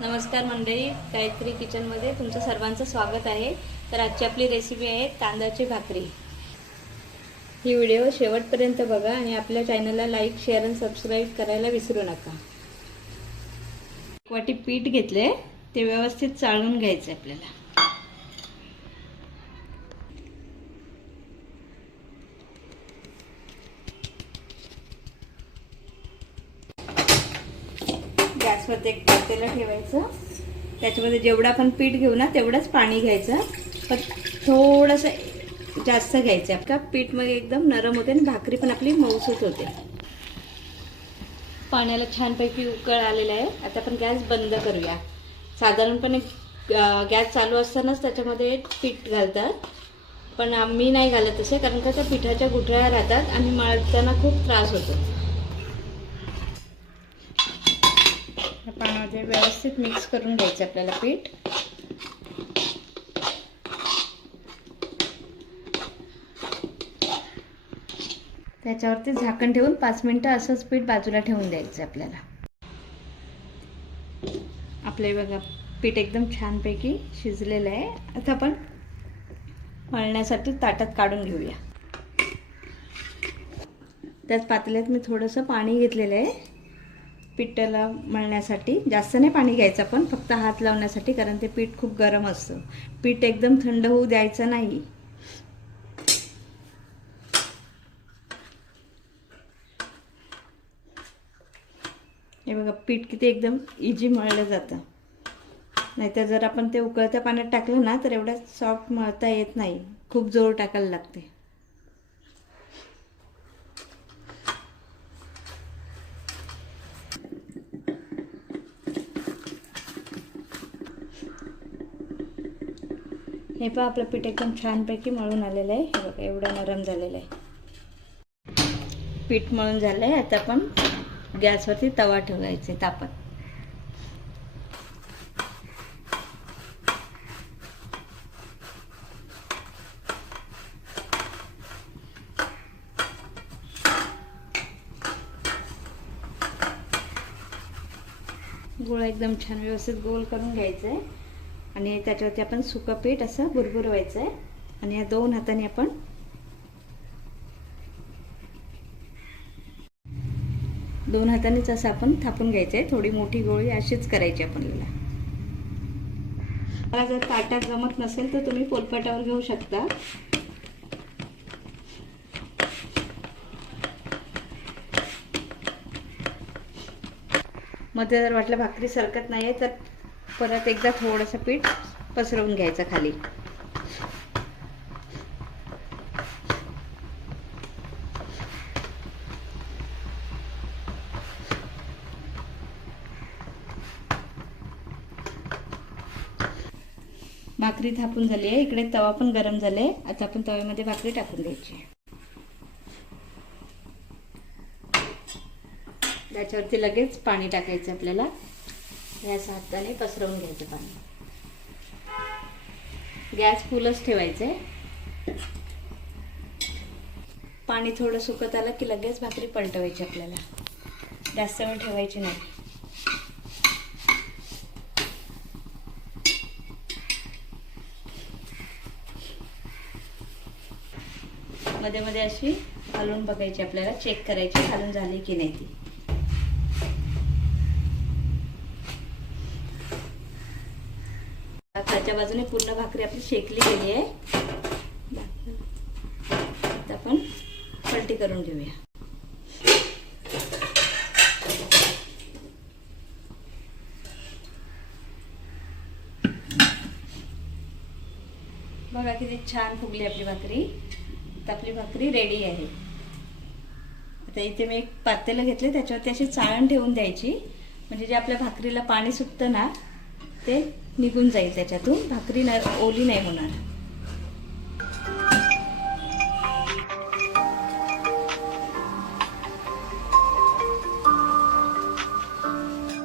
नमस्कार मंडळी, गायत्री किचनमध्ये तुमचं सर्वांचं स्वागत आहे। तर आजची आपली रेसिपी आहे तांदळाची भाकरी। ही व्हिडिओ शेवटपर्यंत बघा आणि आपल्या चॅनलला लाईक, शेअर आणि सबस्क्राईब करायला विसरू नका। एक वाटी पीठ घेतले, ते व्यवस्थित चाळून घ्यायचे आपल्याला। गॅसवर एक पातेलं ठेवायचं, त्याच्यामध्ये जेवढं आपण पीठ घेऊ ना तेवढंच पाणी घ्यायचं, पण थोडंसं जास्त घ्यायचं। आपल्या पीठ मग एकदम नरम होते आणि भाकरी पण आपली मऊसूत होते। पाण्याला छानपैकी उकळ आलेला आहे। आता आपण गॅस बंद करूया। साधारणपणे गॅस चालू असतानाच त्याच्यामध्ये पीठ घालतात, पण आम्ही नाही घालत तसे, कारण का त्या पिठाच्या गुठळ्या राहतात आणि मळताना खूप त्रास होतो। पाण्यामध्ये व्यवस्थित मिक्स करून घ्यायचं आपल्याला पीठ। त्याच्यावरती झाकण ठेवून 5 मिनिटं असंच पीठ बाजूला ठेवून द्यायचं आपल्याला। आपले बघा पीठ एकदम छानपैकी शिजलेलं आहे। आता आपण मळण्यासाठी ताटात काढून घेऊया। त्याच पातेल्यात मी थोडंसं पाणी घेतलेलं आहे पिठाला मळण्यासाठी। जास्त नाही पाणी घ्यायचं आपण, फक्त हात लावण्यासाठी, कारण ते पीठ खूप गरम असतं। पीठ एकदम थंड होऊ द्यायचं नाही। हे बघा पीठ किती एकदम इझी मळलं जातं। नाहीतर जर आपण ते उकळत्या पाण्यात टाकलं ना तर एवढं सॉफ्ट मळता येत नाही, खूप जोर टाकायला लागते। हे पहा आपलं पीठ एकदम छानपैकी मळून आलेलं आहे। हे बघा एवढं नरम झालेलं आहे। पीठ मळून झालं आहे। आता आपण गॅसवरती तवा ठेवायचा तापत। गोळा एकदम छान व्यवस्थित गोल करून घ्यायचा आहे आणि त्याच्यावरती आपण सुकं पीठ असं बुरबुरवायचं आहे आणि या दोन हाताने आपण असं आपण थापून घ्यायचं आहे। थोडी मोठी गोळी अशीच करायची आपल्याला। मला जर ताटात जमत नसेल तर तुम्ही पोलपाटावर घेऊ शकता। मध्ये जर वाटलं भाकरी सरकत नाहीये तर परत एकदा थोडंसं पीठ पसरवून घ्यायचं खाली। भाकरी थापून झाली आहे। इकडे तवा पण गरम झाले। आता आपण तव्यामध्ये भाकरी टाकून द्यायची। त्याच्यावरती लगेच पाणी टाकायचं आपल्याला। याच हाताने पसरवून घ्यायचं पाणी। गॅस फुलच ठेवायचे। पाणी थोडं सुकत आलं की लगेच भाकरी पलटवायची आपल्याला, जास्त वेळ ठेवायची नाही। मध्ये मध्ये अशी हलवून बघायची, आपल्याला चेक करायची हलून झाली की नाही ती। खालच्या बाजूने पूर्ण भाकरी आपली शेकली गेली आहे। आता आपण पलटी करून घेऊया। बघा किती छान फुगली आपली भाकरी। आता आपली भाकरी रेडी आहे। आता इथे मी एक पातेलं घेतले, त्याच्यावरती अशी चाळण ठेवून द्यायची, म्हणजे जे आपल्या भाकरीला पाणी सुटतं ना ते निघून जाईल, त्याच्यातून भाकरी ओली नाही होणार।